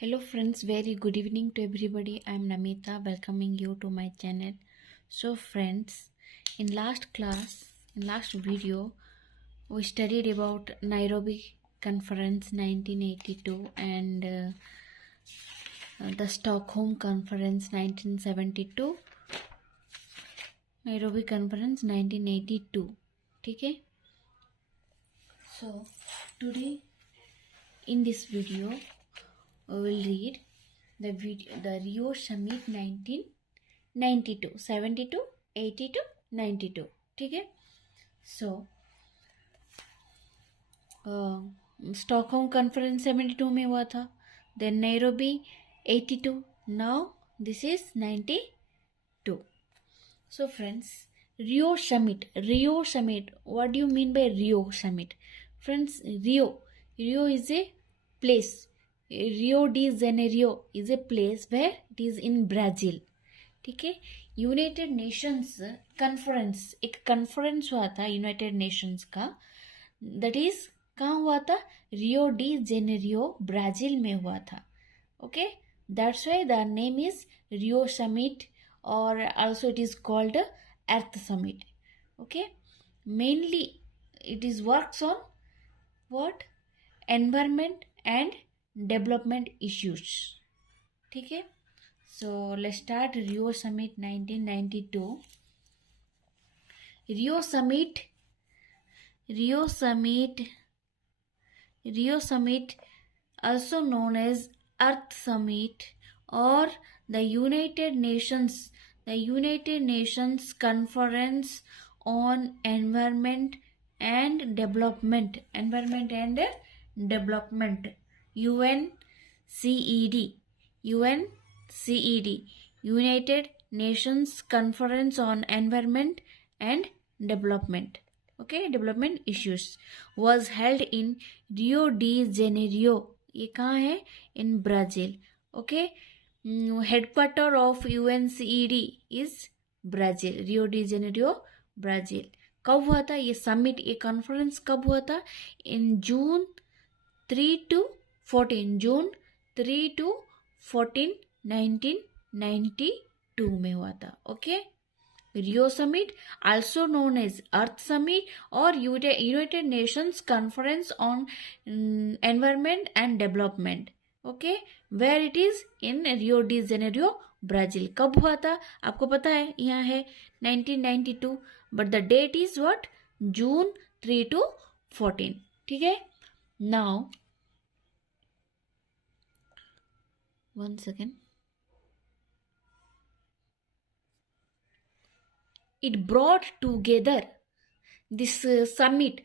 Hello friends, very good evening to everybody. I am Namita, welcoming you to my channel. So friends, in last video, we studied about Nairobi Conference 1982 and the Stockholm Conference 1972, Nairobi Conference 1982. Okay? So today in this video, we will read the Rio Summit 1992, 72, 82, 92. ठीक है? So Stockholm Conference 72 में हुआ था. Then Nairobi 82. Now this is 92. So friends, Rio Summit. What do you mean by Rio Summit? Friends, Rio is a place. Rio de Janeiro is a place where it is in Brazil. ठीक है. United Nations conference, एक conference हुआ था United Nations का. That is कहाँ हुआ था? रियो de Janeiro, Brazil में हुआ था. Okay, that's why the name is Rio Summit और also it is called Earth Summit. Okay, mainly it is works on what? Environment and development issues. ठीक है. So let's start Rio Summit 1992. Rio Summit, also known as Earth Summit or the United Nations Conference on Environment and Development, UNCED, United Nations Conference on Environment and Development. Okay, development issues was held in Rio de Janeiro. ये कहाँ है? In Brazil. Okay, headquarter of UNCED is Brazil, Rio de Janeiro, Brazil. कब हुआ था ये summit, ये conference कब हुआ था? इन जून 3 to 14 1992 में हुआ था. Okay, Rio Summit also known as Earth Summit और United Nations Conference on Environment and Development. Okay, where it is in Rio de Janeiro, Brazil. कब हुआ था आपको पता है? यहाँ है 1992, but the date is what? June 3 to 14. ठीक है. Now one second. It brought together this summit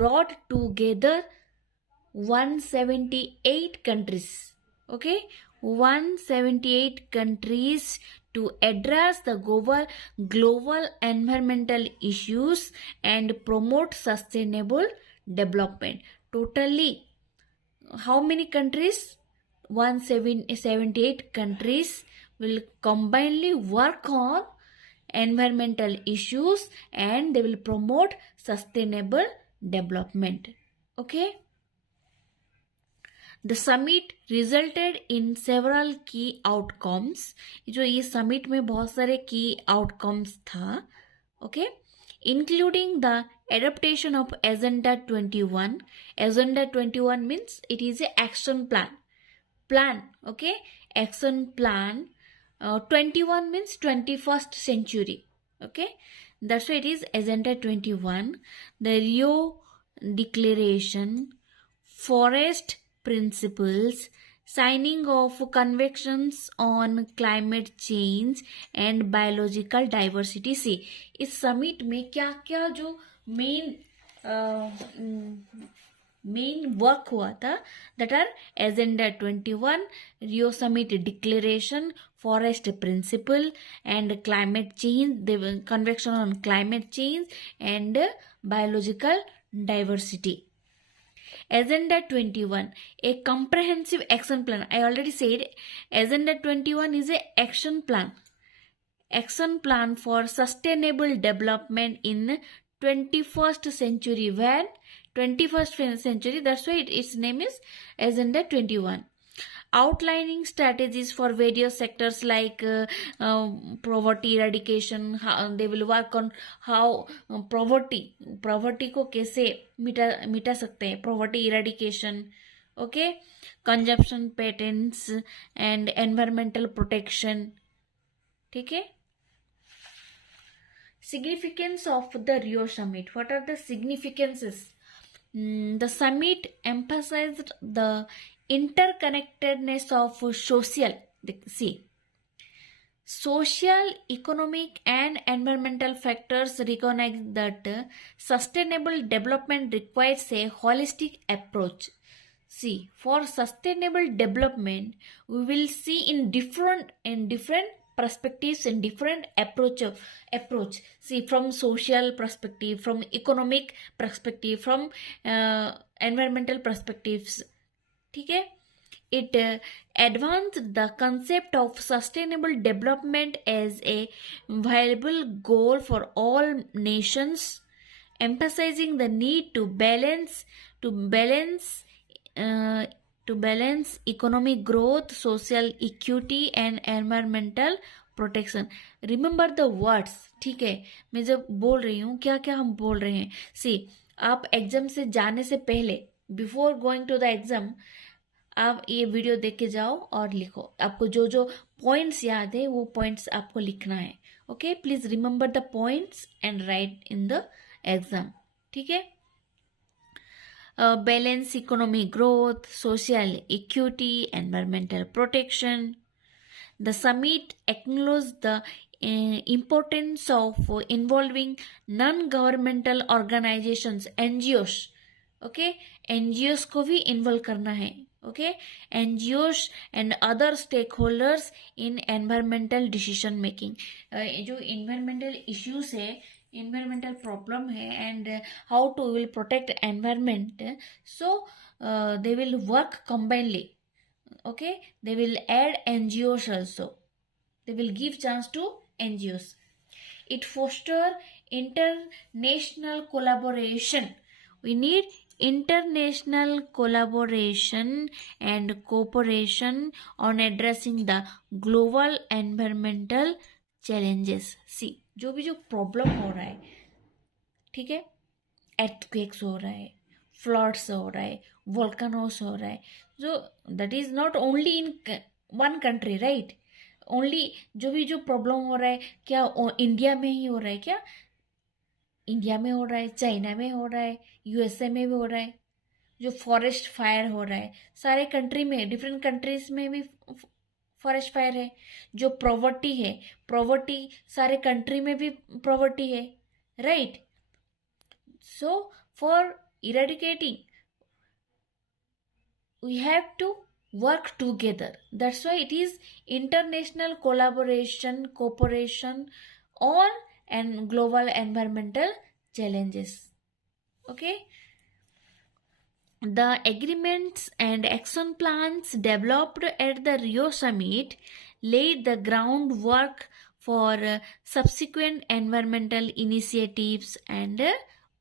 brought together 178 countries. Okay, 178 countries to address the global environmental issues and promote sustainable development. Totally, how many countries? 178 countries will combinedly work on environmental issues and they will promote sustainable development. Okay, the summit resulted in several key outcomes. जो ये summit में बहुत सारे key outcomes था. Okay, including the adaptation of Agenda 21. Agenda 21 means it is a action plan. Okay, action plan. 21 means 21st century. Okay, that's why it is Agenda 21. The Rio Declaration, Forest Principles, signing of conventions on climate change and biological diversity. See, इस summit में क्या क्या जो main work हुआ था, that are Agenda 21, Rio Summit Declaration, Forest Principle and climate change, the convention on climate change and biological diversity. Agenda 21, a comprehensive action plan. I already said Agenda 21 is a action plan for sustainable development in 21st century. When 21st century, that's why its name is Agenda 21. outlining strategies for various sectors like poverty eradication. They will work on how poverty को कैसे मिटा सकते हैं, poverty eradication. Okay, consumption patterns and environmental protection. ठीक है. Significance of the Rio Summit. What are the significances? The summit emphasized the interconnectedness of social, economic, and environmental factors recognize that sustainable development requires a holistic approach. See, for sustainable development, we will see in different perspectives and different approach. See, from social perspective, from economic perspective, from environmental perspectives. ठीक है. It advanced the concept of sustainable development as a viable goal for all nations, emphasizing the need to balance economic growth, social equity and environmental protection. Remember the words. ठीक है, मैं जब बोल रही हूँ क्या क्या हम बोल रहे हैं. सी, आप एग्जाम से जाने से पहले, before going to the exam, आप ये वीडियो देख के जाओ और लिखो. आपको जो जो पॉइंट्स याद है वो पॉइंट्स आपको लिखना है. Okay, please remember the points and right in the exam. ठीक है. Balance economic growth, social equity, environmental protection. The summit acknowledged the importance of involving non-governmental organizations, NGOs. Okay, NGOs को भी involve करना है. Okay, NGOs and other stakeholders in environmental decision making. जो environmental issues है, environmental problem hai, and how to will protect environment, so they will work combinedly. Okay, they will add NGOs also. They will give chance to NGOs. It foster international collaboration. We need international collaboration and cooperation on addressing the global environmental challenges. See, जो भी जो problem हो रहा है, ठीक है, earthquakes हो रहा है, floods हो रहा है, volcanoes हो रहा है, जो that is not only in one country, right? only जो भी जो प्रॉब्लम हो रहा है, क्या इंडिया में ही हो रहा है? क्या इंडिया में हो रहा है, चाइना में हो रहा है, यूएसए में भी हो रहा है. जो फॉरेस्ट फायर हो रहा है सारे कंट्री में, डिफरेंट कंट्रीज में भी फॉरेस्ट फायर है. जो प्रॉवर्टी है, प्रॉवर्टी सारे कंट्री में भी प्रॉवर्टी है, right? So for eradicating we have to work together. That's why it is international collaboration, cooperation on and global environmental challenges. Okay, the agreements and action plans developed at the Rio Summit laid the groundwork for subsequent environmental initiatives and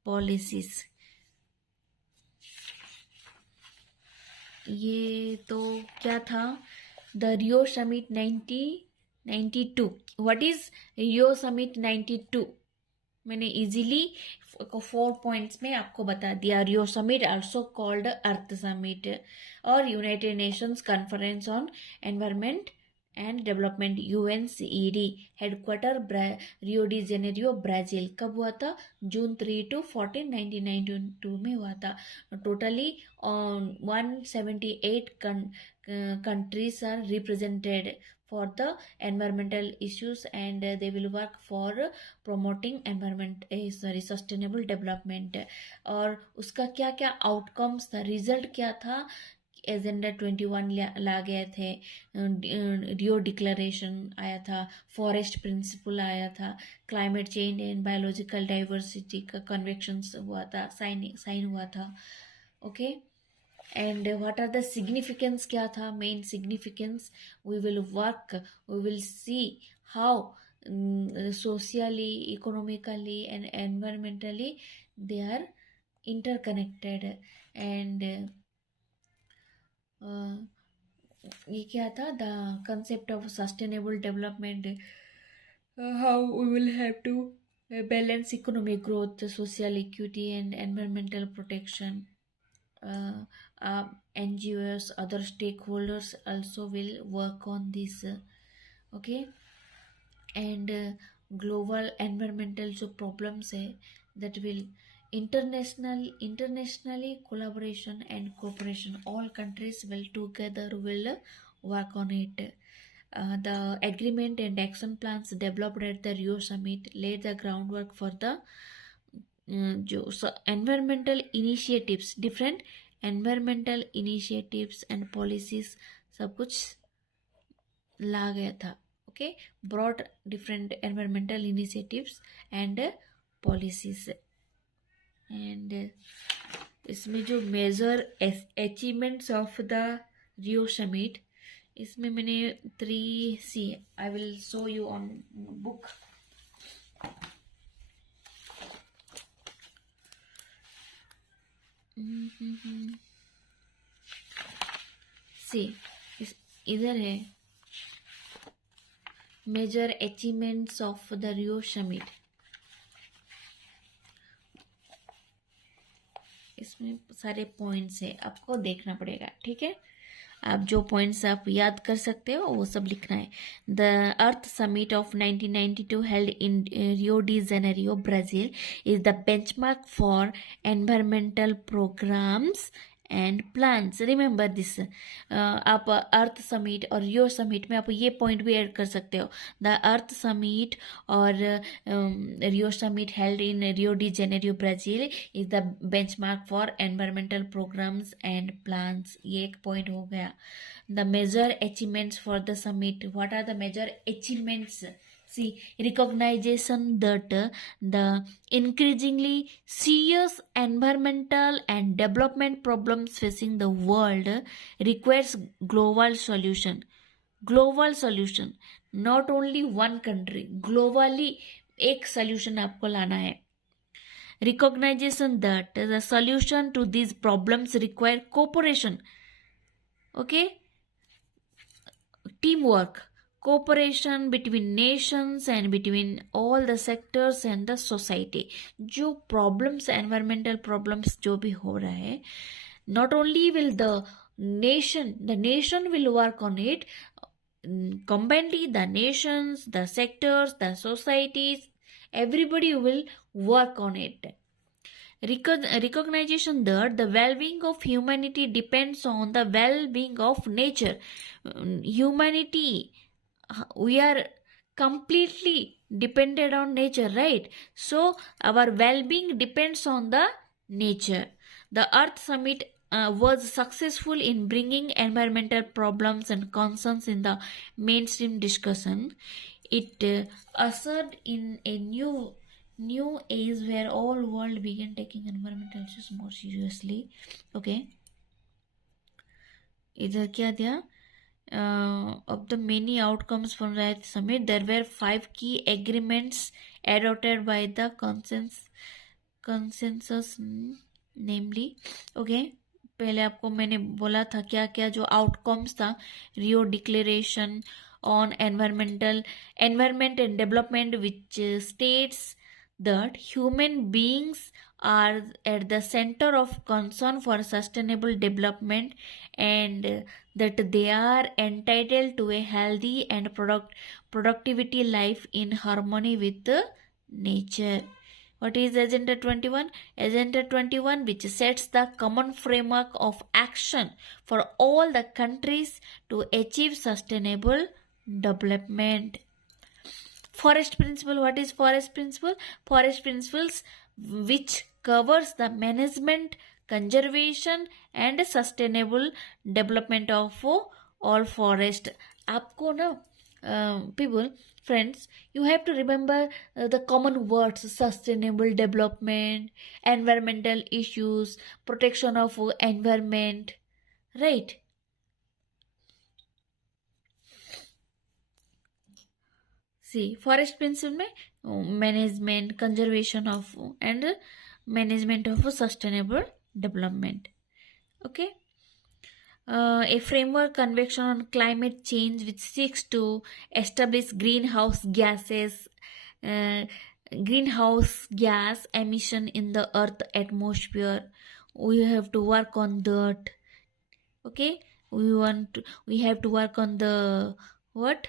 policies. ये तो क्या था? The Rio Summit 1992. What is Rio Summit 92? मैंने easily 4 points में आपको बता दिया. Rio Summit also called Earth Summit और United Nations Conference on Environment and Development, UNCED, headquarter Rio de Janeiro, Brazil. कब हुआ था? जून 3 to 14, 1992 में हुआ था. Totally 178 countries are represented for the environmental issues, and they will work for promoting sustainable development. और उसका क्या क्या आउटकम्स था, रिजल्ट क्या था? एजेंडा 21 ला गए थे, रियो डिक्लेरेशन आया था, फॉरेस्ट प्रिंसिपल आया था, climate change and biological diversity का कन्वेक्शन हुआ था, साइन हुआ था. Okay, and what are the significance? क्या था main significance? We will work, we will see how socially, economically and environmentally they are interconnected, and ये क्या था, the concept of sustainable development, how we will have to balance economic growth, social equity, and environmental protection. Uh, NGOs, other stakeholders also will work on this. Okay, and global environmental जो problems है, that will internationally collaboration and cooperation, all countries will together will work on it. The agreement and action plans developed at the Rio Summit laid the groundwork for the जो environmental initiatives, different environmental initiatives and policies सब कुछ ला गया था. Okay, brought different environmental initiatives and policies. And इसमें जो major achievements of the Rio Summit, इसमें मैंने 3 I will show you on book. See इधर है major achievements of the Rio Summit. इसमें सारे पॉइंट्स है, आपको देखना पड़ेगा. ठीक है, आप जो पॉइंट्स आप याद कर सकते हो वो सब लिखना है. The earth summit of 1992 held in Rio de Janeiro Brazil is the benchmark for environmental programmes and plans. Remember this. आप अर्थ समिट और रियो समिट में आप ये पॉइंट भी ऐड कर सकते हो. द अर्थ समिट और Rio Summit held in Rio de Janeiro Brazil is the benchmark for environmental programmes and plans. ये एक पॉइंट हो गया. The major achievements for the summit. What are the major achievements? See, recognition that the increasingly serious environmental and development problems facing the world requires global solution. Global solution, not only one country, globally एक solution आपको लाना है. Recognition that the solution to these problems require cooperation. Okay, teamwork, cooperation between nations and between all the sectors and the society. जो problems, environmental problems जो भी हो रहा है, not only will the nation will work on it, combinedly the nations, the sectors, the societies, everybody will work on it. Recognition that the well-being of humanity depends on the well-being of nature. Humanity, we are completely dependent on nature, right? So our well-being depends on the nature. The Earth Summit was successful in bringing environmental problems and concerns in the mainstream discussion. It ushered in a new age where all world began taking environmental issues more seriously. Okay, इधर क्या दिया? Of the many outcomes from the summit, there were 5 key agreements adopted by the consensus, namely. Okay, पहले आपको मैंने बोला था क्या क्या जो आउटकम्स था. Rio declaration on environment and development, which states that human beings are at the center of concern for sustainable development and that they are entitled to a healthy and productivity life in harmony with nature. What is Agenda 21? Agenda 21, which sets the common framework of action for all the countries to achieve sustainable development. Forest principle. What is forest principle? Forest principles which covers the management, conservation and sustainable development of all forest. आपको ना people, friends, you have to remember the common words: sustainable development, environmental issues, protection of environment, right? See, forest principle में management, conservation of and management of sustainable development. Okay, a framework convention on climate change which seeks to establish uh, greenhouse gas emission in the earth atmosphere. We have to work on that. Okay, we have to work on the what,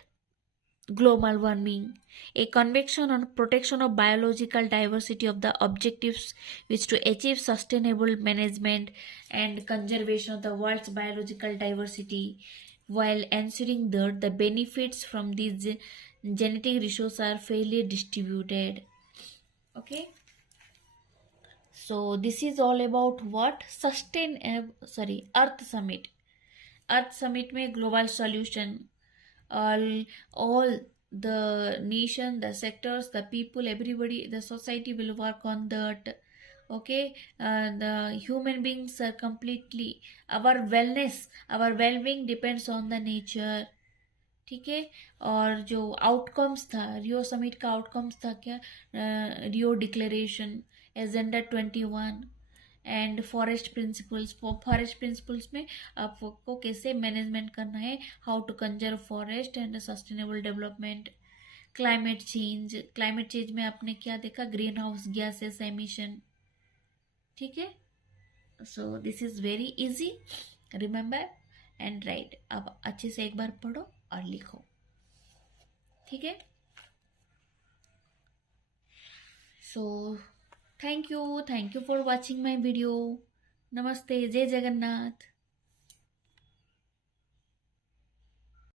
global warming. A convention on protection of biological diversity of the objectives which to achieve sustainable management and conservation of the world's biological diversity while ensuring that the benefits from these genetic resources are fairly distributed. Okay, so this is all about what sustain earth summit. Earth Summit में global solution, all the nation, the sectors, the people, everybody, the society will work on that. Okay, the human beings are completely, our wellness, our well-being depends on the nature. ठीक है, और जो outcomes था Rio summit का, outcomes था क्या, Rio Declaration, agenda 21 and forest principles में आपको कैसे मैनेजमेंट करना है, how to conserve forest and sustainable development, climate change में आपने क्या देखा, ग्रीन हाउस गैसेस एमिशन. ठीक है, so this is very easy, remember and right. अब अच्छे से एक बार पढ़ो और लिखो. ठीक है, so thank you for watching my video. नमस्ते, जय जगन्नाथ.